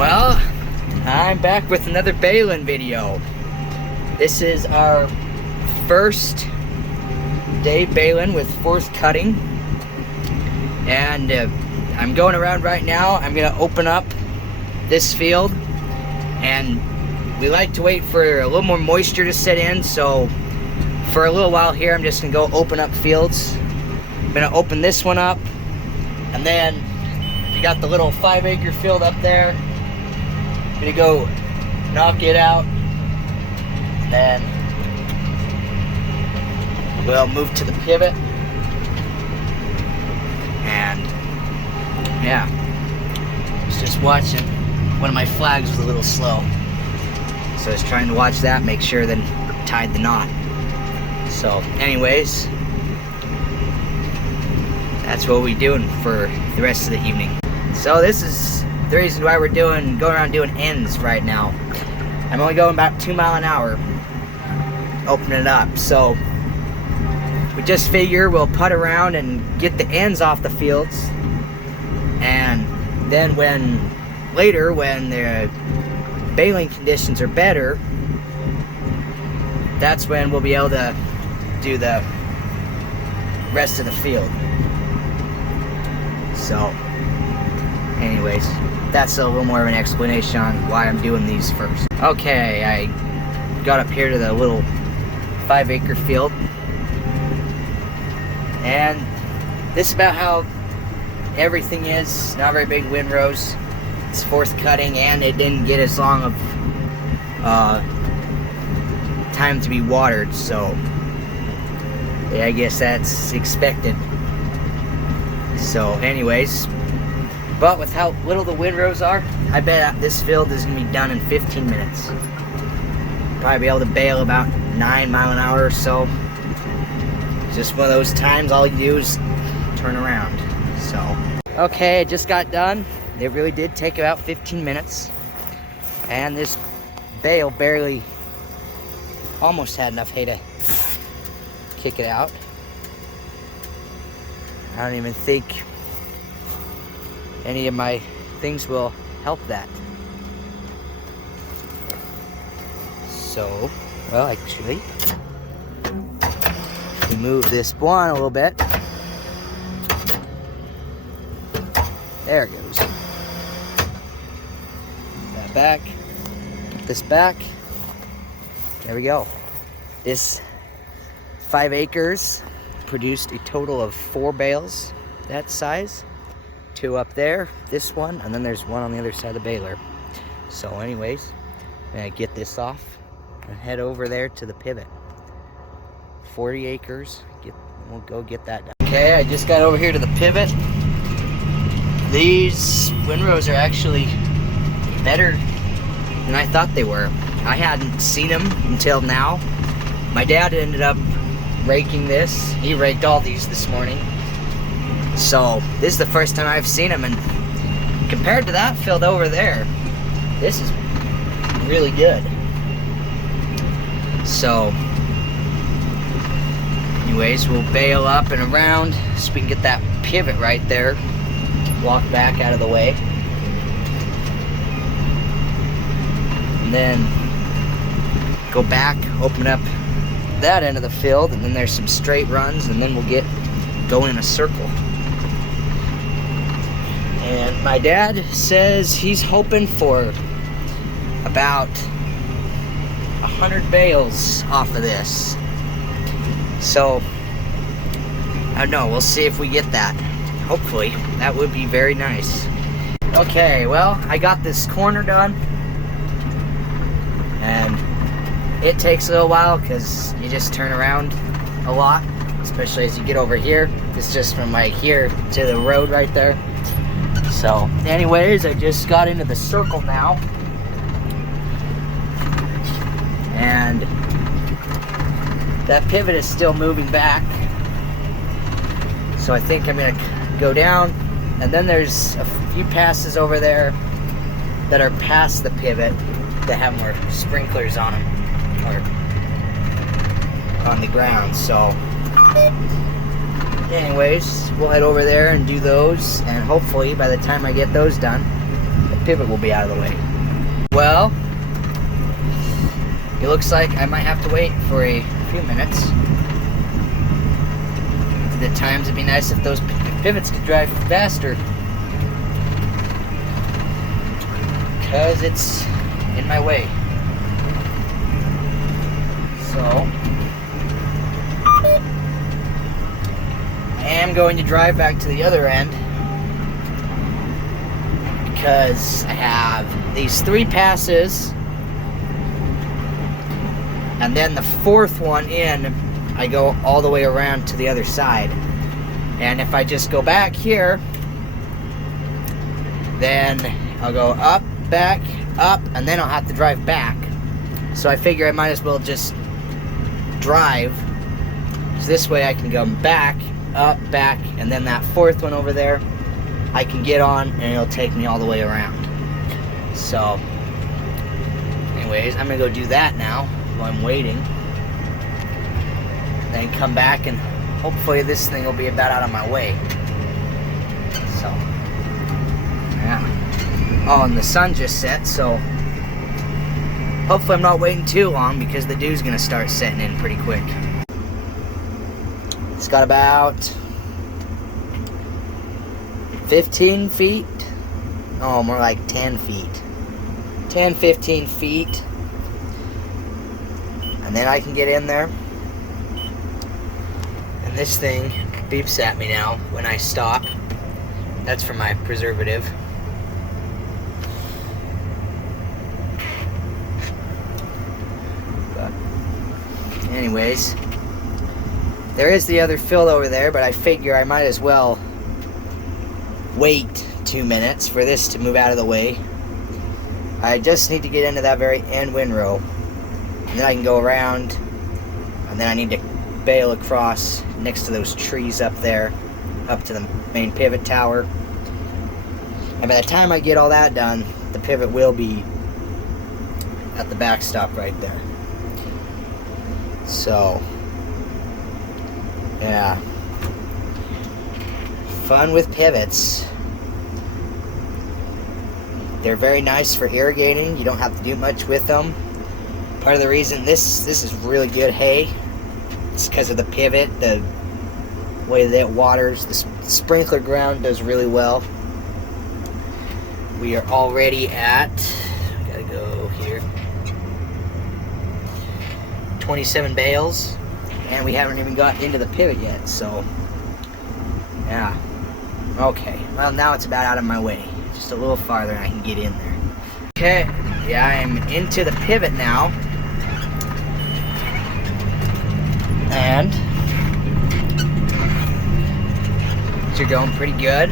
Well, I'm back with another baling video. This is our first day baling with forced cutting, and I'm going around right now. I'm gonna open up this field, and we like to wait for a little more moisture to set in, so for a little while here I'm just gonna go open up fields. I'm gonna open this one up, and then you got the little 5-acre field up there. I'm gonna go knock it out, and then we'll move to the pivot. And yeah, I was just watching. One of my flags was a little slow, so I was trying to watch that, make sure that it tied the knot. So anyways, that's what we're doing for the rest of the evening. So this is the reason why we're going around doing ends right now. I'm only going about 2 miles an hour opening it up, so we just figure we'll putt around and get the ends off the fields, and then later when the baling conditions are better, that's when we'll be able to do the rest of the field. So anyways, that's a little more of an explanation on why I'm doing these first. Okay, I got up here to the little 5-acre field, and this is about how everything is. Not very big windrows. It's forced cutting, and it didn't get as long of time to be watered, so yeah, I guess that's expected. So anyways, but with how little the windrows are, I bet this field is going to be done in 15 minutes. Probably be able to bale about 9 miles an hour or so. It's just one of those times all you do is turn around. So okay, I just got done. It really did take about 15 minutes. And this bale barely, almost had enough hay to kick it out. I don't even think any of my things will help that. So, well, actually, we move this one a little bit. There it goes. That back. Put this back. There we go. This 5 acres produced a total of 4 bales that size. 2 up there, this one, and then there's one on the other side of the baler. So anyways, I'm gonna get this off and head over there to the pivot. 40 acres, we'll go get that done. Okay, I just got over here to the pivot. These windrows are actually better than I thought they were. I hadn't seen them until now. My dad ended up raking this. He raked all these this morning. So this is the first time I've seen them, and compared to that field over there, this is really good. So anyways, we'll bail up and around so we can get that pivot right there. Walk back out of the way, and then go back, open up that end of the field, and then there's some straight runs, and then we'll get going in a circle. And my dad says he's hoping for about 100 bales off of this. So I don't know, we'll see if we get that. Hopefully, that would be very nice. Okay, well, I got this corner done, and it takes a little while because you just turn around a lot, especially as you get over here. It's just from like here to the road right there. So anyways, I just got into the circle now, and that pivot is still moving back, so I think I'm gonna go down, and then there's a few passes over there that are past the pivot that have more sprinklers on them, or on the ground. So anyways, we'll head over there and do those, and hopefully by the time I get those done, the pivot will be out of the way. Well, it looks like I might have to wait for a few minutes. At times it'd be nice if those pivots could drive faster, because it's in my way. So I am going to drive back to the other end, because I have these 3 passes, and then the 4th one in, I go all the way around to the other side. And if I just go back here, then I'll go up, back, up, and then I'll have to drive back. So I figure I might as well just drive. So this way I can go back, up, back, and then that 4th one over there, I can get on and it'll take me all the way around. So anyways, I'm gonna go do that now while I'm waiting. Then come back and hopefully this thing will be about out of my way. So yeah. Oh, and the sun just set, so hopefully I'm not waiting too long, because the dew's gonna start setting in pretty quick. It's got about 15 feet. Oh, more like 10 feet. 10, 15 feet. And then I can get in there. And this thing beeps at me now when I stop. That's for my preservative. But anyways, there is the other fill over there, but I figure I might as well wait 2 minutes for this to move out of the way. I just need to get into that very end windrow, and then I can go around, and then I need to bail across next to those trees up there, up to the main pivot tower. And by the time I get all that done, the pivot will be at the backstop right there. So yeah, fun with pivots. They're very nice for irrigating. You don't have to do much with them. Part of the reason this is really good hay, it's because of the pivot, the way that it waters. The sprinkler ground does really well. We are already at, gotta go here, 27 bales, and we haven't even got into the pivot yet, so yeah. Okay, well now it's about out of my way. Just a little farther and I can get in there. Okay, yeah, I'm into the pivot now. And these are going pretty good.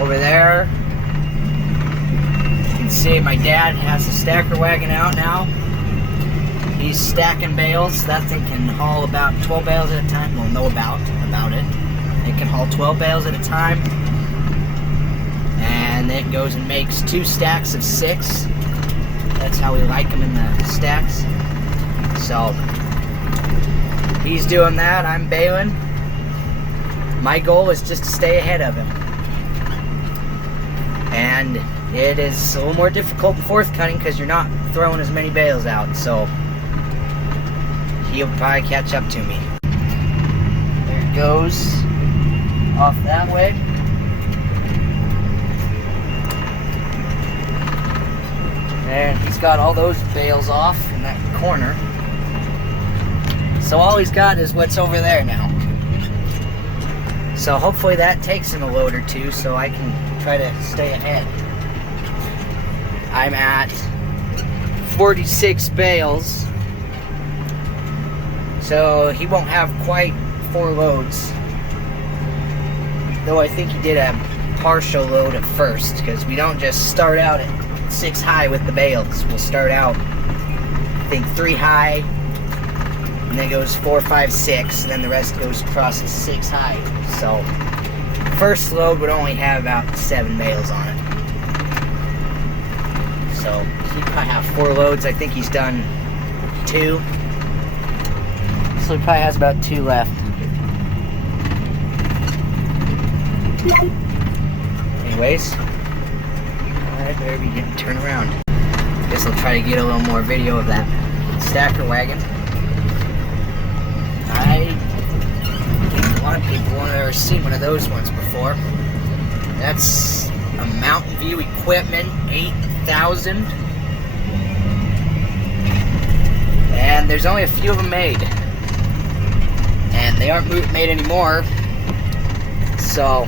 Over there, you can see my dad has the stacker wagon out now. He's stacking bales. That thing can haul about 12 bales at a time. Well, know about it. It can haul 12 bales at a time. And then it goes and makes 2 stacks of 6. That's how we like them in the stacks. So he's doing that, I'm baling. My goal is just to stay ahead of him. And it is a little more difficult in 4th cutting because you're not throwing as many bales out, so he'll probably catch up to me. There it goes, off that way. And he's got all those bales off in that corner. So all he's got is what's over there now. So hopefully that takes him a load or 2 so I can try to stay ahead. I'm at 46 bales. So he won't have quite 4 loads. Though I think he did a partial load at first, because we don't just start out at 6 high with the bales. We'll start out, I think, 3 high, and then it goes 4, 5, 6, and then the rest goes across as 6 high. So first load would only have about 7 bales on it. So he probably have 4 loads. I think he's done 2. So he probably has about 2 left. Anyways, I better be getting turned around. Guess I'll try to get a little more video of that stacker wagon. I think a lot of people have never seen one of those ones before. That's a Mountain View Equipment 8000. And there's only a few of them made. And they aren't made anymore. So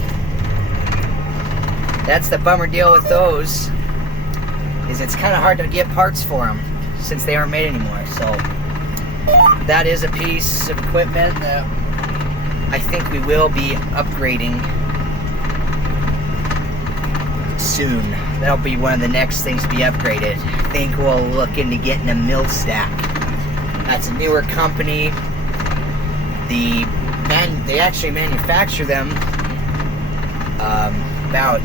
that's the bummer deal with those, is it's kind of hard to get parts for them since they aren't made anymore. So that is a piece of equipment that I think we will be upgrading soon. That'll be one of the next things to be upgraded. I think we'll look into getting a mill stack. That's a newer company. They actually manufacture them about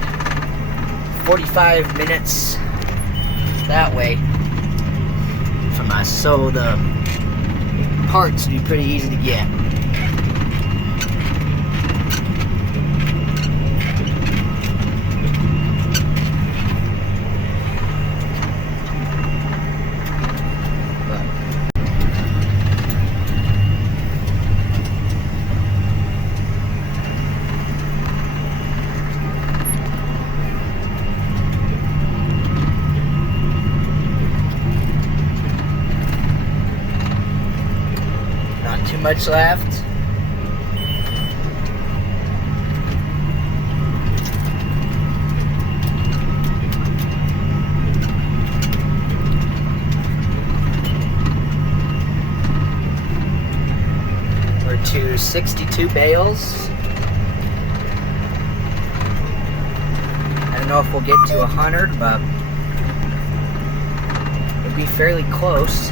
45 minutes that way from us, so the parts will be pretty easy to get. Too much left. We're to 62 bales. I don't know if we'll get to 100, but it'll be fairly close.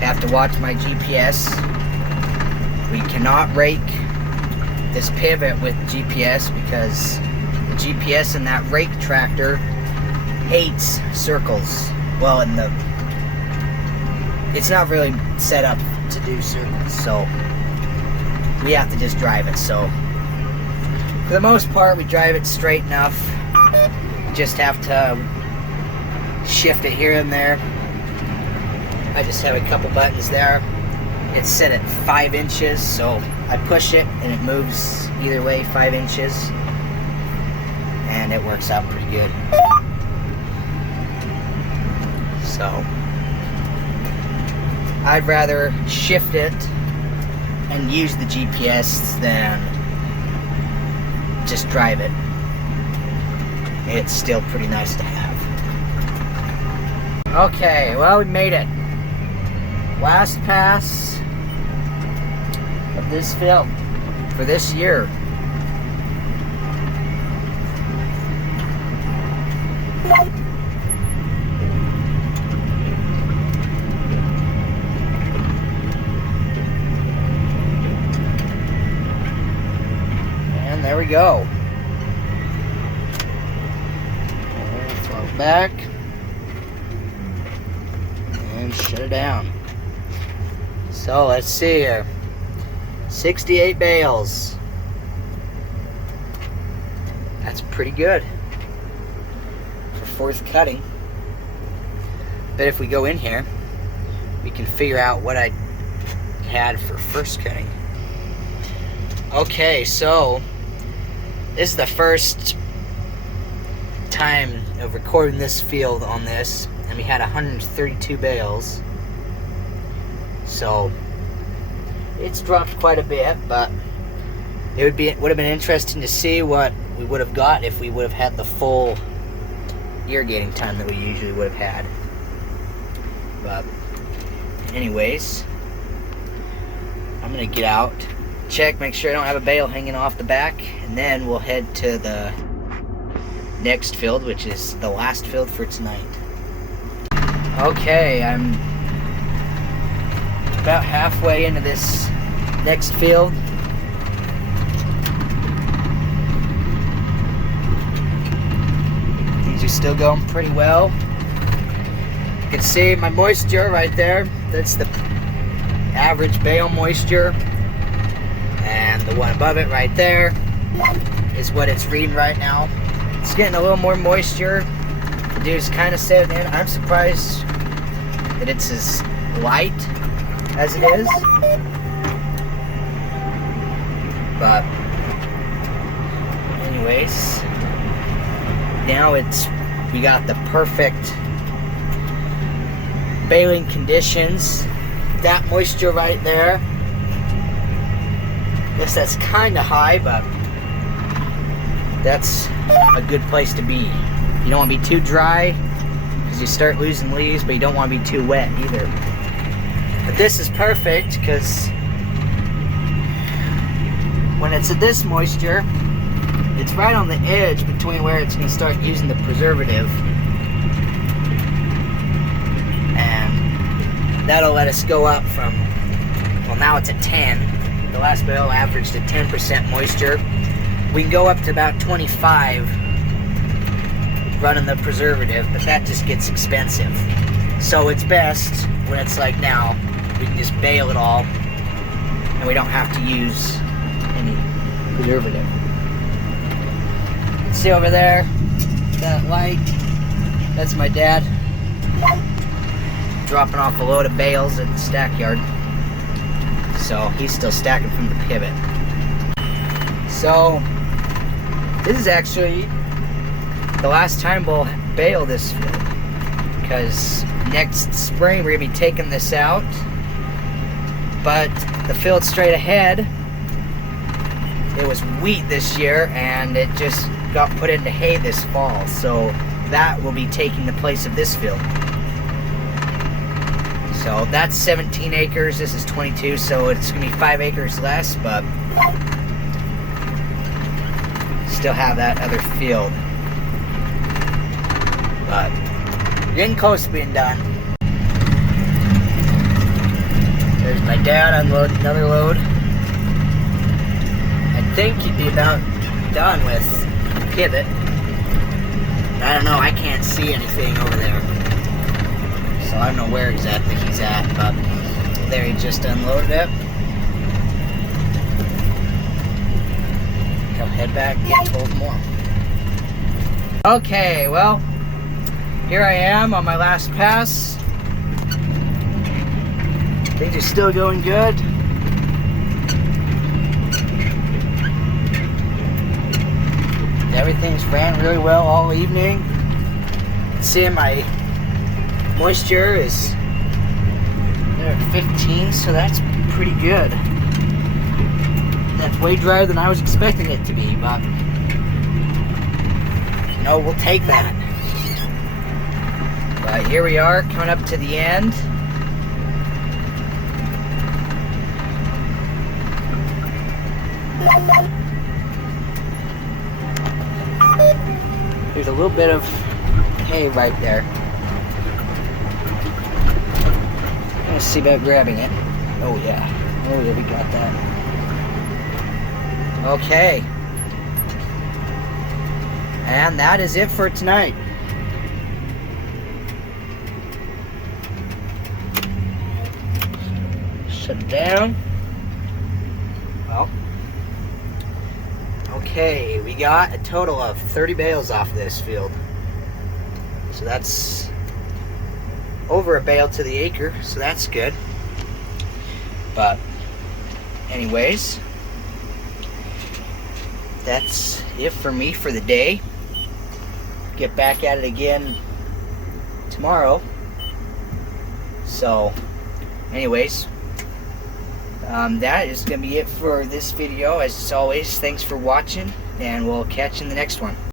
Have to watch my GPS. We cannot rake this pivot with GPS because the GPS in that rake tractor hates circles. Well, it's not really set up to do circles, so we have to just drive it. So for the most part, we drive it straight enough. Just have to shift it here and there. I just have a couple buttons there. It's set at 5 inches, so I push it and it moves either way 5 inches, and it works out pretty good. So I'd rather shift it and use the GPS than just drive it. It's still pretty nice to have. Okay, well, we made it. Last pass of this field for this year. And there we go. Throw it back and shut it down. So let's see here. 68 bales. That's pretty good for fourth cutting. But if we go in here, we can figure out what I had for first cutting. Okay, so this is the first time of recording this field on this, and we had 132 bales. So it's dropped quite a bit, but it would have been interesting to see what we would have got if we would have had the full irrigating time that we usually would have had. But anyways, I'm gonna get out, check, make sure I don't have a bale hanging off the back, and then we'll head to the next field, which is the last field for tonight. Okay, I'm about halfway into this next field. These are still going pretty well. You can see my moisture right there. That's the average bale moisture. And the one above it right there is what it's reading right now. It's getting a little more moisture. The dew's kind of setting in. I'm surprised that it's as light as it is. But anyways, now we got the perfect baling conditions. That moisture right there. Guess that's kind of high, but that's a good place to be. You don't want to be too dry because you start losing leaves, but you don't want to be too wet either. But this is perfect because when it's at this moisture, it's right on the edge between where it's going to start using the preservative. And that'll let us go up from, well, now it's at 10. The last bale averaged at 10% moisture. We can go up to about 25 running the preservative, but that just gets expensive. So it's best when it's like now, we can just bale it all and we don't have to use any preservative. See over there, that light, that's my dad dropping off a load of bales at the stack yard. So he's still stacking from the pivot. So this is actually the last time we'll bale this field, because next spring we're gonna be taking this out, but the field straight ahead, it was wheat this year and it just got put into hay this fall, so that will be taking the place of this field. So that's 17 acres, this is 22, so it's gonna be 5 acres less, but still have that other field. But getting close to being done. There's my dad unloading another load. I think he'd be about done with the pivot. I don't know, I can't see anything over there. So I don't know where exactly he's at, but there he just unloaded it. He'll head back and get 12 more. Okay, well, here I am on my last pass. Things are still going good. Everything's ran really well all evening. See, my moisture is there at 15, so that's pretty good. That's way drier than I was expecting it to be, but you know, we'll take that. But here we are, coming up to the end. There's a little bit of hay right there. Let's see about grabbing it. Oh yeah, we got that. Okay. And that is it for tonight. Shut it down. Well, okay, we got a total of 30 bales off this field. So that's over a bale to the acre, so that's good. But anyways, that's it for me for the day. Get back at it again tomorrow. So anyways, that is gonna be it for this video. As always, thanks for watching, and we'll catch you in the next one.